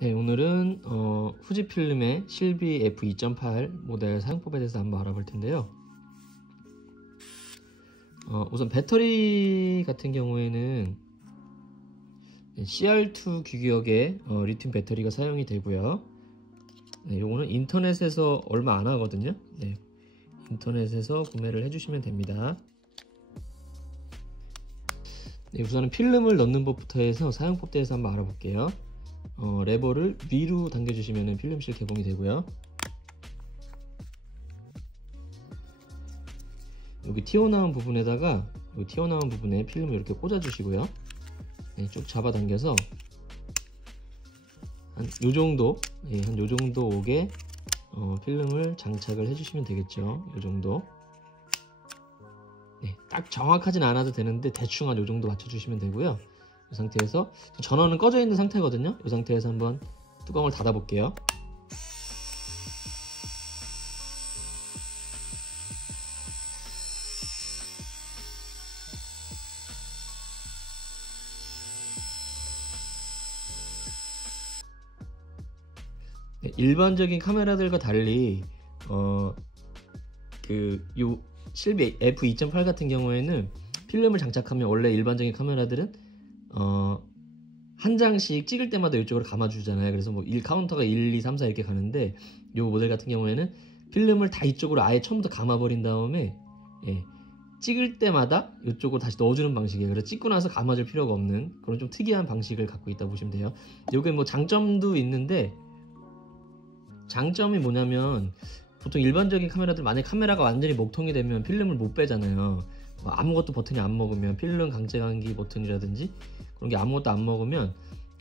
네, 오늘은 후지필름의 실비 F2.8 모델 사용법에 대해서 한번 알아볼 텐데요. 우선 배터리 같은 경우에는 CR2 규격의 리튬 배터리가 사용이 되고요. 네, 요거는 인터넷에서 얼마 안 하거든요. 네, 인터넷에서 구매를 해주시면 됩니다. 네, 우선은 필름을 넣는 법부터 해서 사용법 대해서 한번 알아볼게요. 레버를 위로 당겨주시면 필름실 개봉이 되고요. 여기 튀어나온 부분에다가 이 튀어나온 부분에 필름을 이렇게 꽂아주시고요. 네, 쭉 잡아당겨서 한 요정도, 한 요정도 오게 필름을 장착을 해주시면 되겠죠. 요정도. 네, 딱 정확하진 않아도 되는데 대충 한 요정도 맞춰주시면 되고요. 이 상태에서 전원은 꺼져 있는 상태거든요. 이 상태에서 한번 뚜껑을 닫아 볼게요. 네, 일반적인 카메라들과 달리 요 실비 F2.8 같은 경우에는 필름을 장착하면 원래 일반적인 카메라들은 한 장씩 찍을 때마다 이쪽으로 감아주잖아요. 그래서 뭐 카운터가 1, 2, 3, 4 이렇게 가는데 이 모델 같은 경우에는 필름을 다 이쪽으로 아예 처음부터 감아버린 다음에 찍을 때마다 이쪽으로 다시 넣어주는 방식이에요. 그래서 찍고 나서 감아줄 필요가 없는 그런 좀 특이한 방식을 갖고 있다고 보시면 돼요. 이게 뭐 장점도 있는데, 장점이 뭐냐면 보통 일반적인 카메라들 만약 카메라가 완전히 먹통이 되면 필름을 못 빼잖아요. 아무것도 버튼이 안 먹으면 필름 강제 감기 버튼이라든지 그런 게 아무것도 안 먹으면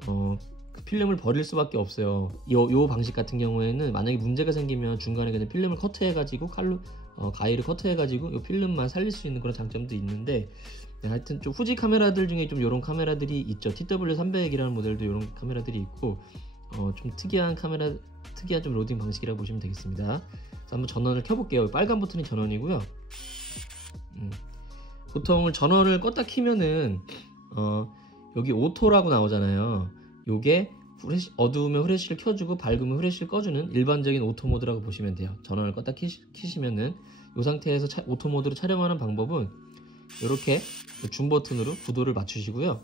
그 필름을 버릴 수밖에 없어요. 요 방식 같은 경우에는 만약에 문제가 생기면 중간에 그냥 필름을 커트해 가지고 칼로 가위를 커트해 가지고 요 필름만 살릴 수 있는 그런 장점도 있는데, 네, 하여튼 좀 후지 카메라들 중에 좀 요런 카메라들이 있죠. TW300이라는 모델도 요런 카메라들이 있고 좀 특이한 좀 로딩 방식이라고 보시면 되겠습니다. 그래서 한번 전원을 켜볼게요. 빨간 버튼이 전원이고요. 보통 전원을 껐다 키면은 여기 오토라고 나오잖아요. 요게 어두우면 후레쉬를 켜주고 밝으면 후레쉬를 꺼주는 일반적인 오토 모드라고 보시면 돼요. 전원을 껐다 키시면은 이 상태에서 오토 모드로 촬영하는 방법은 이렇게 줌 버튼으로 구도를 맞추시고요.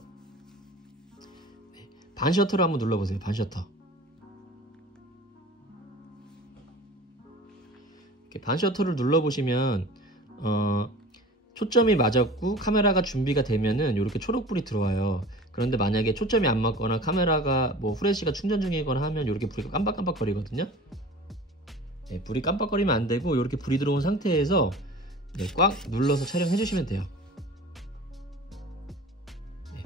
반 셔터를 한번 눌러보세요. 반 셔터. 이렇게 반 셔터를 눌러보시면 초점이 맞았고 카메라가 준비가 되면은 이렇게 초록불이 들어와요. 그런데 만약에 초점이 안 맞거나 카메라가 뭐 후레쉬가 충전 중이거나 하면 이렇게 불이 깜빡깜빡 거리거든요. 네, 불이 깜빡거리면 안 되고 이렇게 불이 들어온 상태에서 꽉 눌러서 촬영해 주시면 돼요. 네,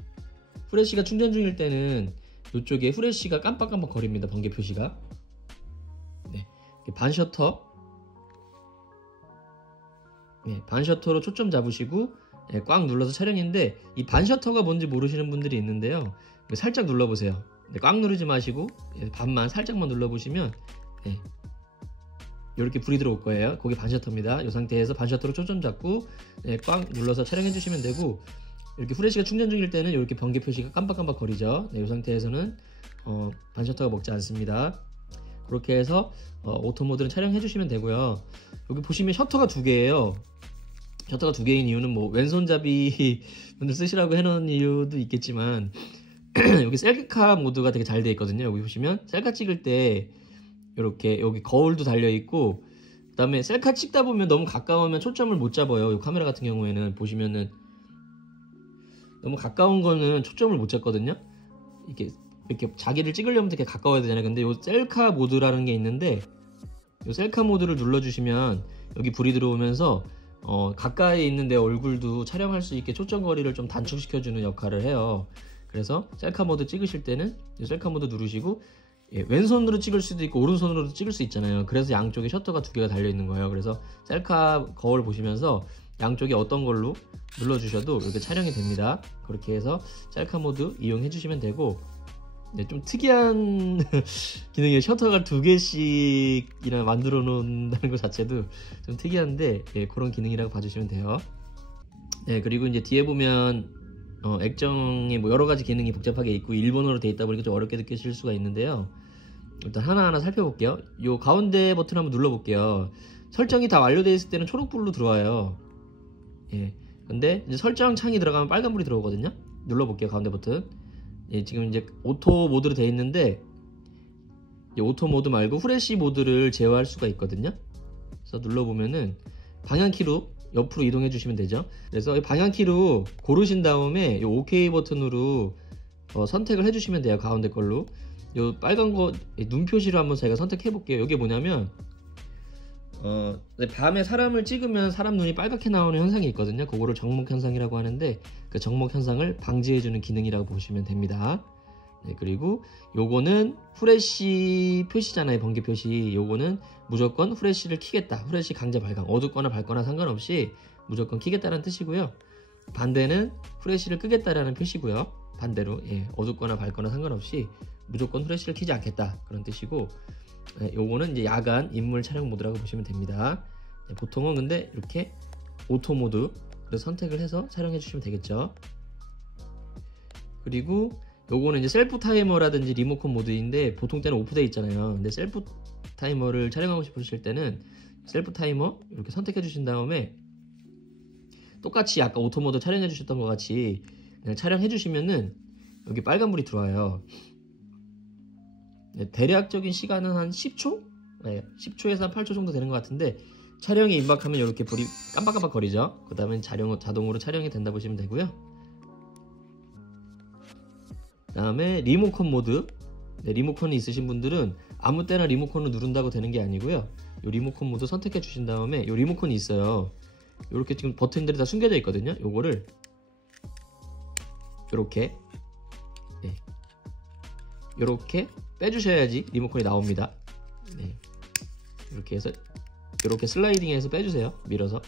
후레쉬가 충전 중일 때는 이쪽에 후레쉬가 깜빡깜빡 거립니다. 번개 표시가. 네, 반 셔터. 네, 반 셔터로 초점 잡으시고 꽉 눌러서 촬영인데, 이 반 셔터가 뭔지 모르시는 분들이 있는데요. 살짝 눌러보세요. 꽉 누르지 마시고 반만 살짝만 눌러보시면 이렇게 불이 들어올 거예요. 그게 반 셔터입니다. 이 상태에서 반 셔터로 초점 잡고 꽉 눌러서 촬영해 주시면 되고, 이렇게 후레쉬가 충전 중일 때는 이렇게 번개 표시가 깜빡깜빡 거리죠. 이 상태에서는 반 셔터가 먹지 않습니다. 그렇게 해서 오토 모드는 촬영해 주시면 되고요. 여기 보시면 셔터가 두 개예요. 셔터가 두 개인 이유는 뭐 왼손잡이 분들 쓰시라고 해놓은 이유도 있겠지만 여기 셀카 모드가 되게 잘 되어 있거든요. 여기 보시면 셀카 찍을 때 이렇게 여기 거울도 달려 있고, 그 다음에 셀카 찍다 보면 너무 가까우면 초점을 못 잡아요. 이 카메라 같은 경우에는 보시면은 너무 가까운 거는 초점을 못 잡거든요. 이렇게 자기를 찍으려면 되게 가까워야 되잖아요. 근데 이 셀카 모드라는 게 있는데, 이 셀카 모드를 눌러주시면 여기 불이 들어오면서 가까이 있는 내 얼굴도 촬영할 수 있게 초점 거리를 좀 단축시켜주는 역할을 해요. 그래서 셀카 모드 찍으실 때는 이 셀카 모드 누르시고 왼손으로 찍을 수도 있고 오른손으로도 찍을 수 있잖아요. 그래서 양쪽에 셔터가 두 개가 달려 있는 거예요. 그래서 셀카 거울 보시면서 양쪽에 어떤 걸로 눌러주셔도 이렇게 촬영이 됩니다. 그렇게 해서 셀카 모드 이용해 주시면 되고, 좀 특이한 기능이에요. 셔터가 두 개씩이나 만들어 놓는다는 것 자체도 좀 특이한데 그런 기능이라고 봐주시면 돼요. 그리고 이제 뒤에 보면 액정에 뭐 여러 가지 기능이 복잡하게 있고 일본어로 돼 있다 보니까 좀 어렵게 느끼실 수가 있는데요. 일단 하나하나 살펴볼게요. 요 가운데 버튼 한번 눌러볼게요. 설정이 다 완료되어 있을 때는 초록불로 들어와요. 예. 근데 이제 설정 창이 들어가면 빨간불이 들어오거든요. 눌러볼게요. 가운데 버튼. 예, 지금 이제 오토 모드로 되어 있는데 오토 모드 말고 후레쉬 모드를 제어할 수가 있거든요. 그래서 눌러보면은 방향키로 옆으로 이동해 주시면 되죠. 그래서 이 방향키로 고르신 다음에 이 OK 버튼으로 선택을 해 주시면 돼요. 가운데 걸로. 요 빨간 거 눈 표시로 한번 제가 선택해 볼게요. 이게 뭐냐면 밤에 사람을 찍으면 사람 눈이 빨갛게 나오는 현상이 있거든요. 그거를 정목 현상이라고 하는데 그 정목 현상을 방지해 주는 기능이라고 보시면 됩니다. 네, 그리고 요거는 후레쉬 표시잖아요. 번개 표시. 요거는 무조건 후레쉬를 켜겠다. 후레쉬 강제 발광. 어둡거나 밝거나 상관없이 무조건 켜겠다는 뜻이고요. 반대는 후레쉬를 끄겠다라는 표시고요. 반대로 어둡거나 밝거나 상관없이 무조건 후레쉬를 켜지 않겠다 그런 뜻이고, 요거는 이제 야간 인물 촬영 모드라고 보시면 됩니다. 보통은 근데 이렇게 오토 모드를 선택을 해서 촬영해 주시면 되겠죠. 그리고 요거는 이제 셀프 타이머라든지 리모컨 모드인데 보통 때는 오프되어 있잖아요. 근데 셀프 타이머를 촬영하고 싶으실 때는 셀프 타이머 이렇게 선택해 주신 다음에 똑같이 아까 오토 모드 촬영해 주셨던 것 같이 그냥 촬영해 주시면은 여기 빨간불이 들어와요. 네, 대략적인 시간은 한 10초? 네, 10초에서 한 8초 정도 되는 것 같은데 촬영이 임박하면 이렇게 불이 깜빡깜빡 거리죠. 그 다음에 자동으로 촬영이 된다 보시면 되고요. 그 다음에 리모컨 모드. 네, 리모컨이 있으신 분들은 아무 때나 리모컨을 누른다고 되는 게 아니고요. 이 리모컨 모드 선택해 주신 다음에 이 리모컨이 있어요. 이렇게 지금 버튼들이 다 숨겨져 있거든요. 요거를 이렇게 이렇게 빼주셔야지 리모컨이 나옵니다. 네. 이렇게 해서 이렇게 슬라이딩해서 빼주세요. 밀어서.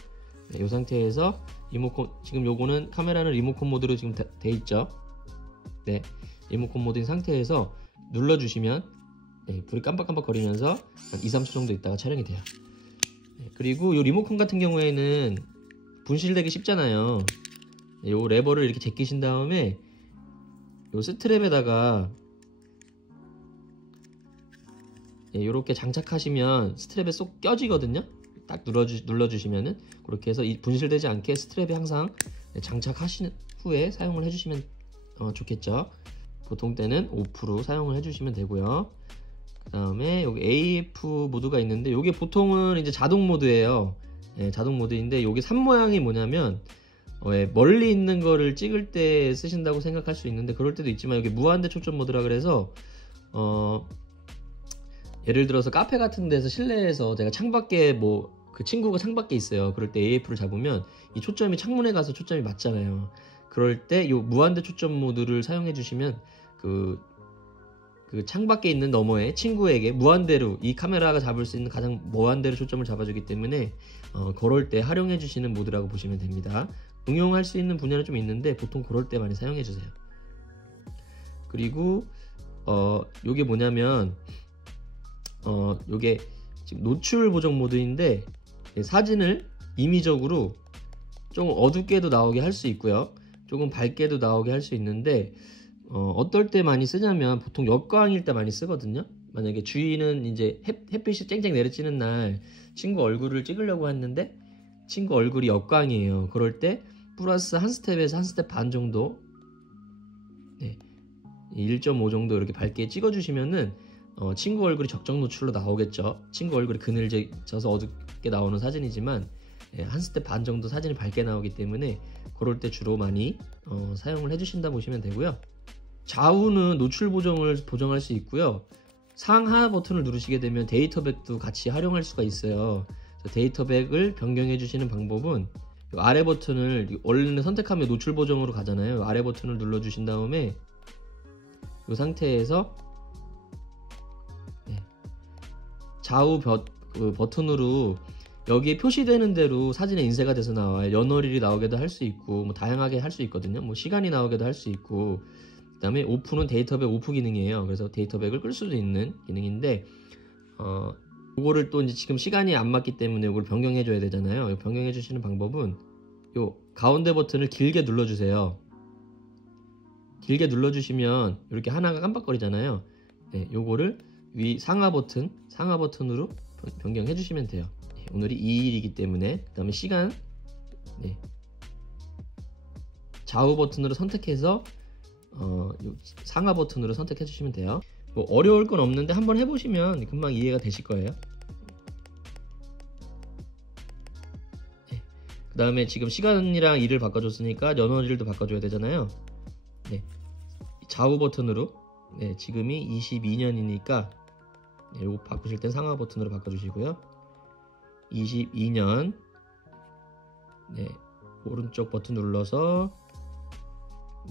네, 이 상태에서 리모컨, 지금 요거는 카메라는 리모컨 모드로 지금 돼 있죠. 네, 리모컨 모드인 상태에서 눌러주시면 불이 깜빡깜빡 거리면서 한 2-3초 정도 있다가 촬영이 돼요. 네, 그리고 이 리모컨 같은 경우에는 분실되기 쉽잖아요. 이 레버를 이렇게 제끼신 다음에 이 스트랩에다가 이렇게 장착하시면 스트랩에 쏙 껴지거든요. 딱 눌러주시면은 그렇게 해서 분실되지 않게 스트랩에 항상 장착하신 후에 사용을 해주시면 좋겠죠. 보통 때는 오프로 사용을 해주시면 되고요. 그 다음에 여기 AF 모드가 있는데 이게 보통은 이제 자동 모드예요. 자동 모드인데 여기 산 모양이 뭐냐면 멀리 있는 거를 찍을 때 쓰신다고 생각할 수 있는데 그럴 때도 있지만 여기 무한대 초점 모드라 그래서 예를 들어서 카페 같은 데서 실내에서 제가 창밖에 그 친구가 창밖에 있어요. 그럴 때 AF를 잡으면 이 초점이 창문에 가서 초점이 맞잖아요. 그럴 때 이 무한대 초점 모드를 사용해 주시면 그 창밖에 있는 너머에 친구에게 무한대로 이 카메라가 잡을 수 있는 가장 무한대로 초점을 잡아주기 때문에 그럴 때 활용해 주시는 모드라고 보시면 됩니다. 응용할 수 있는 분야는 좀 있는데 보통 그럴 때 많이 사용해 주세요. 그리고 요게 뭐냐면 요게 지금 노출 보정 모드인데 사진을 임의적으로 조금 어둡게도 나오게 할 수 있고요. 조금 밝게도 나오게 할 수 있는데 어떨 때 많이 쓰냐면 보통 역광일 때 많이 쓰거든요. 만약에 주인은 이제 햇빛이 쨍쨍 내리쬐는 날 친구 얼굴을 찍으려고 했는데 친구 얼굴이 역광이에요. 그럴 때 플러스 한 스텝에서 한 스텝 반 정도 1.5 정도 이렇게 밝게 찍어주시면은 친구 얼굴이 적정 노출로 나오겠죠. 친구 얼굴이 그늘져서 어둡게 나오는 사진이지만 한 스텝 반 정도 사진이 밝게 나오기 때문에 그럴 때 주로 많이 사용을 해주신다 보시면 되고요. 좌우는 노출 보정을 보정할 수 있고요. 상하 버튼을 누르시게 되면 데이터백도 같이 활용할 수가 있어요. 데이터백을 변경해 주시는 방법은 아래 버튼을 원래는 선택하면 노출 보정으로 가잖아요. 아래 버튼을 눌러 주신 다음에 이 상태에서 좌우 버튼으로 여기에 표시되는 대로 사진에 인쇄가 돼서 나와요. 연월일이 나오게도 할 수 있고 다양하게 할 수 있거든요. 시간이 나오게도 할 수 있고, 그 다음에 오프는 데이터백 오프 기능이에요. 그래서 데이터백을 끌 수도 있는 기능인데 이거를 또 이제 지금 시간이 안 맞기 때문에 이걸 변경해 줘야 되잖아요. 변경해 주시는 방법은 요 가운데 버튼을 길게 눌러 주세요. 길게 눌러주시면 이렇게 하나가 깜빡거리잖아요. 네, 요거를 위 상하 버튼으로 변경해 주시면 돼요. 네, 오늘이 2일이기 때문에 그 다음에 시간, 네, 좌우 버튼으로 선택해서 상하 버튼으로 선택해 주시면 돼요. 뭐 어려울 건 없는데 한번 해보시면 금방 이해가 되실 거예요. 네. 그 다음에 지금 시간이랑 일을 바꿔줬으니까 연월일도 바꿔줘야 되잖아요. 네. 좌우 버튼으로, 네, 지금이 22년이니까 네, 요거 바꾸실 땐 상하 버튼으로 바꿔주시고요. 22년, 네, 오른쪽 버튼 눌러서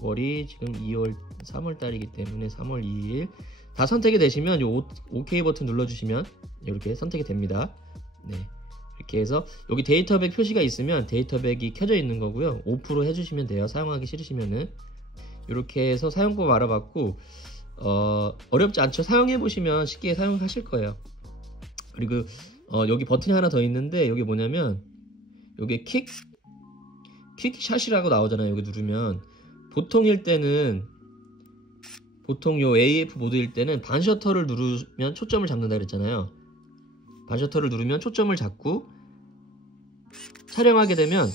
월이 지금 3월 달이기 때문에 3월 2일 다 선택이 되시면 요 OK 버튼 눌러주시면 이렇게 선택이 됩니다. 네, 이렇게 해서 여기 데이터백 표시가 있으면 데이터백이 켜져 있는 거고요. 오프로 해주시면 돼요. 사용하기 싫으시면은. 이렇게 해서 사용법 알아봤고 어렵지 않죠? 사용해 보시면 쉽게 사용하실 거예요. 그리고 여기 버튼이 하나 더 있는데 여기 뭐냐면 여기 퀵샷이라고 나오잖아요. 여기 누르면 보통일 때는 보통 요 AF 모드일 때는 반셔터를 누르면 초점을 잡는다 그랬잖아요. 반셔터를 누르면 초점을 잡고 촬영하게 되면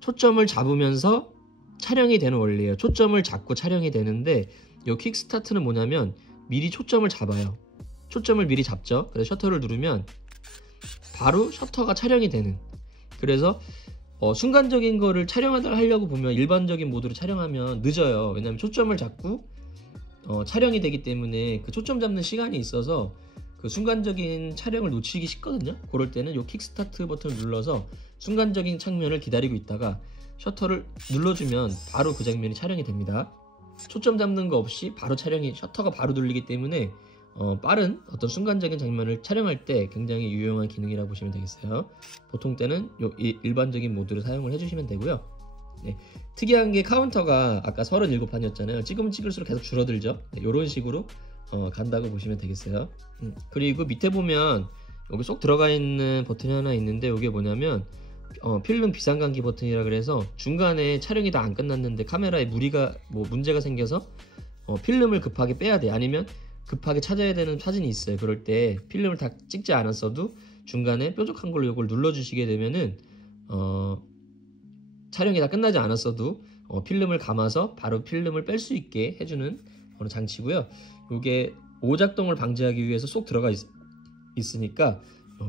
초점을 잡으면서 촬영이 되는 원리예요. 초점을 잡고 촬영이 되는데 이 퀵스타트는 뭐냐면 미리 초점을 잡아요. 초점을 미리 잡죠. 그래서 셔터를 누르면 바로 셔터가 촬영이 되는. 그래서 순간적인 거를 하려고 보면 일반적인 모드로 촬영하면 늦어요. 왜냐면 초점을 잡고 촬영이 되기 때문에 그 초점 잡는 시간이 있어서 그 순간적인 촬영을 놓치기 쉽거든요. 그럴 때는 이 킥스타트 버튼을 눌러서 순간적인 장면을 기다리고 있다가 셔터를 눌러주면 바로 그 장면이 촬영이 됩니다. 초점 잡는 거 없이 바로 셔터가 바로 눌리기 때문에 빠른 어떤 순간적인 장면을 촬영할 때 굉장히 유용한 기능이라고 보시면 되겠어요. 보통 때는 일반적인 모드를 사용을 해주시면 되고요. 네, 특이한 게 카운터가 아까 37판이었잖아요. 찍으면 찍을수록 계속 줄어들죠. 네, 이런 식으로 간다고 보시면 되겠어요. 그리고 밑에 보면 여기 쏙 들어가 있는 버튼이 하나 있는데 이게 뭐냐면 필름 비상감기 버튼이라 그래서 중간에 촬영이 다 안 끝났는데 카메라에 문제가 생겨서 필름을 급하게 빼야 돼. 아니면 급하게 찾아야 되는 사진이 있어요. 그럴 때 필름을 다 찍지 않았어도 중간에 뾰족한 걸로 이걸 눌러주시게 되면은 촬영이 다 끝나지 않았어도 필름을 감아서 바로 필름을 뺄 수 있게 해주는 장치고요. 이게 오작동을 방지하기 위해서 쏙 들어가 있으니까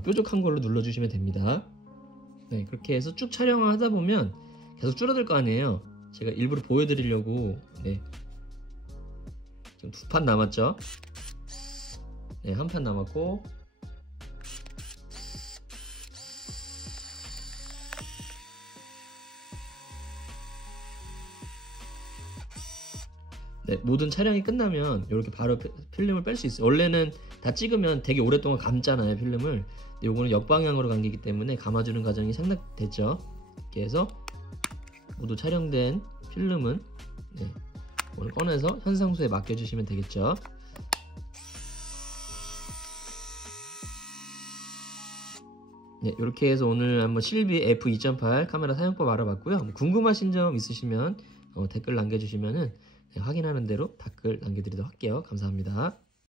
뾰족한 걸로 눌러주시면 됩니다. 네, 그렇게 해서 쭉 촬영을 하다 보면 계속 줄어들 거 아니에요. 제가 일부러 보여드리려고. 네, 지금 2판 남았죠. 네, 1판 남았고 네, 모든 촬영이 끝나면 이렇게 바로 필름을 뺄 수 있어요. 원래는 다 찍으면 되게 오랫동안 감잖아요, 필름을. 요거는 역방향으로 감기기 때문에 감아주는 과정이 생략됐죠. 이렇게 해서 모두 촬영된 필름은 오늘 꺼내서 현상수에 맡겨주시면 되겠죠. 네, 이렇게 해서 오늘 한번 실비 F2.8 카메라 사용법 알아봤고요. 궁금하신 점 있으시면 댓글 남겨주시면 확인하는 대로 댓글 남겨드리도록 할게요. 감사합니다.